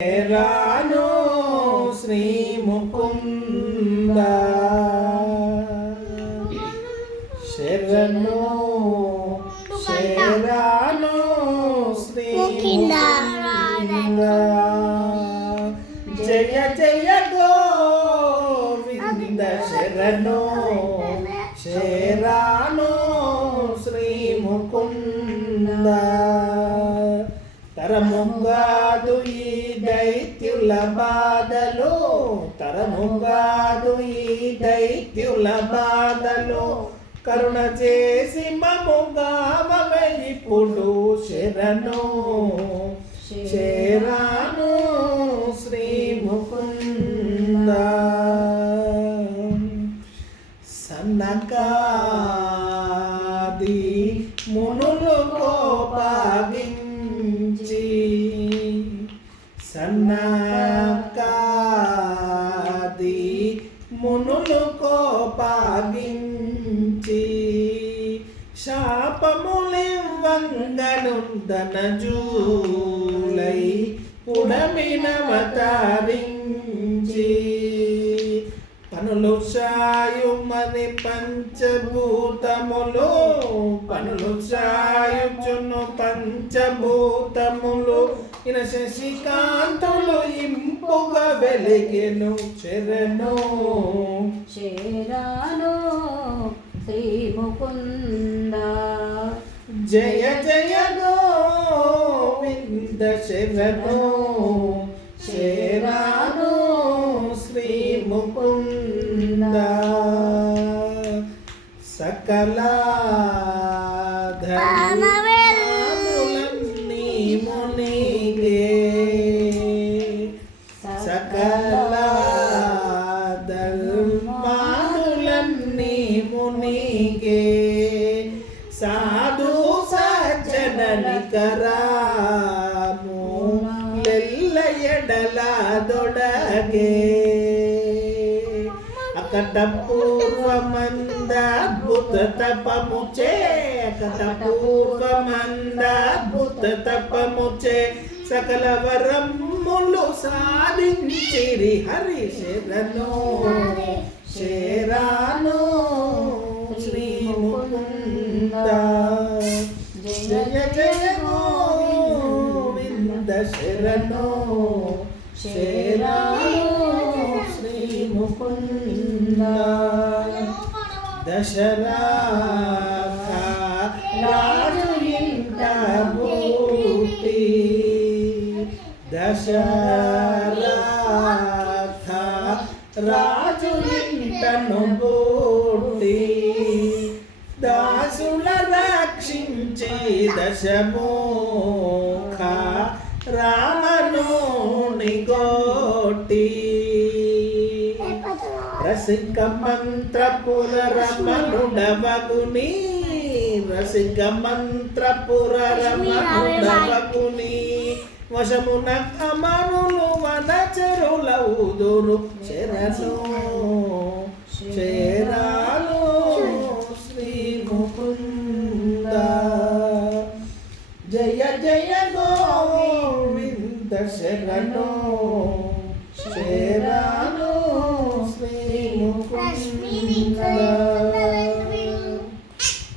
రాను శ్రీ ముకుంద శరణు శరణు శ్రీ ముకుంద జయ జయ గోవింద శరణు శరణు శ్రీ ముకుంద తరముగాదు ఈ దైత్యుల బాధలు తరముగాదు ఈ దైత్యుల బాధలు కరుణ చేసి మముగావే ఇప్పుడు శరణు శరణు శ్రీ ముకుంద సన్నకాది మునులు కోపగించి సన్నకాది మునులు కోపగించి శాపములివ్వంగనుందనజూలై పుడమినవతరించి పనులు సాయుమని పంచభూతములు పనులు సాయుచును పంచభూతములు ఇన శశికాంతులు ఇంపుగా వెలిగెను శరణు శరణు శ్రీ ముకుంద జయ జయ గోవింద శరణు శరణు శ్రీ ముకుంద సకల ధర్మములన్నీ మునిగే సకల ధర్మములన్నీ మునిగే సాధు సజ్జన నికరాము ఎల్ల దొడగే అకట పూర్వమందాద్భుత తపముచే అకట పూర్వమందాద్భుత తపముచే సకల వరములు సాధించిరి హరి శరణు శరణు శ్రీ ముకుంద జయ జయ గోవింద శరణు శరణు శ్రీ ముకుంద దశరథ రాజు ఇంట బూటి దశరథ రాజు ఇంటను బూటి దాసుల రక్షించి దశముఖ రామనుని గోటి రసిక మంత్ర పురరమనుడవగుని రసిక మంత్ర పురరమనుడవగుని వశమున అమరులు వనచరులవుదురు శరణు శరణు శ్రీ ముకుంద జయ జయ గోవింద శరణు శరణు